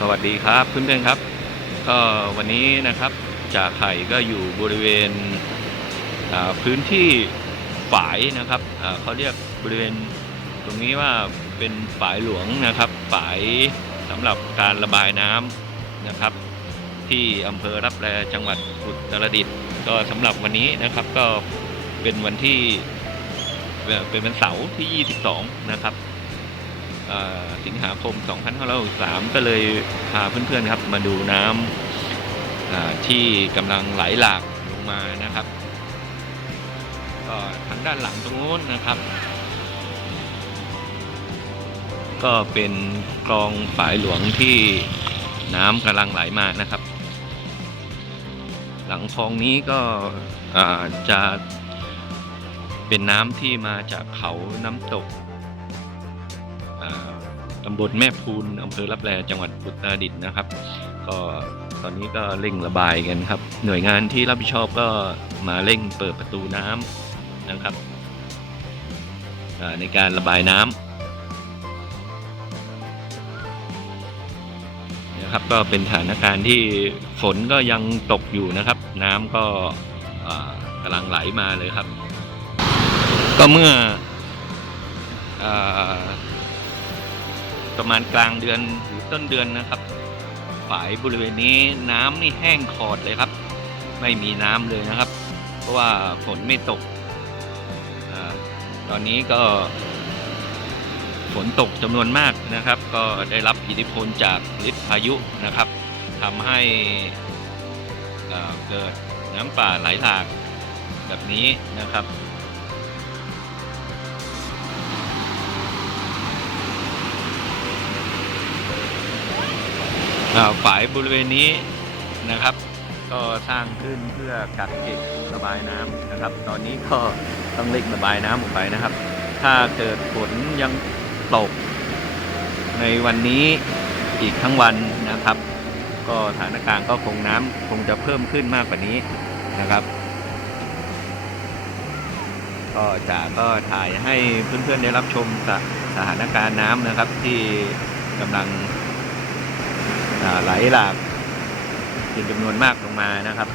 สวัสดีครับเพื่อนๆครับ ก็วันนี้นะครับจ่าไข่ก็อยู่บริเวณพื้นที่ฝายนะครับเขาเรียกบริเวณตรงนี้ว่าเป็นฝายหลวงนะครับฝายสำหรับการระบายน้ำนะครับ ที่อำเภอรับแลจังหวัดอุตรดิตถ์ก็สำหรับวันนี้นะครับก็เป็นวันที่เป็นวันเสาร์ที่ 22 นะครับ สิงหาคม 2563 ก็เลยพาเพื่อนๆครับมาดูน้ำที่กำลังไหลหลากลงมานะครับก็ทางด้านหลังตรงนู้นนะครับ ก็เป็นคลองฝายหลวงที่น้ำกำลังไหลมานะครับ หลังคลองนี้ก็จะเป็นน้ำที่มาจากเขาน้ำตก ตำบลแม่พูนอำเภอรับแลจังหวัดอุตรดิตถ์นะครับ ก็ตอนนี้ก็เร่งระบายกันครับ หน่วยงานที่รับผิดชอบก็มาเร่งเปิดประตูน้ำนะครับในการระบายน้ำนะครับก็เป็นสถานการณ์ที่ฝนก็ยังตกอยู่นะครับ น้ำก็กำลังไหลมาเลยครับ ก็เมื่ออ ประมาณกลางเดือนหรือต้นเดือนนะครับ ฝายบริเวณนี้น้ำนี่แห้งขอดเลยครับ ไม่มีน้ำเลยนะครับ เพราะว่าฝนไม่ตกอตอนนี้ก็ฝนตกจำนวนมากนะครับ ก็ได้รับอิทธิพลจากฤทธิพายุนะครับทำให้เอ่อเกิดน้ำป่าไหลหลากแบบนี้นะครับ ฝายบริเวณนี้นะครับ ก็สร้างขึ้นเพื่อกักเก็บระบายน้ำนะครับ ตอนนี้ก็ต้องเร่งระบายน้ำออกไปนะครับ ถ้าเกิดฝนยังตก ในวันนี้อีกทั้งวันนะครับ ก็สถานการณ์ก็คงน้ำคงจะเพิ่มขึ้นมากกว่านี้นะครับ ก็จะก็ถ่ายให้เพื่อนๆได้รับชมสถานการณ์น้ำนะครับที่กำลัง ไหลหลากเป็นจำนวนมากลงมานะครับ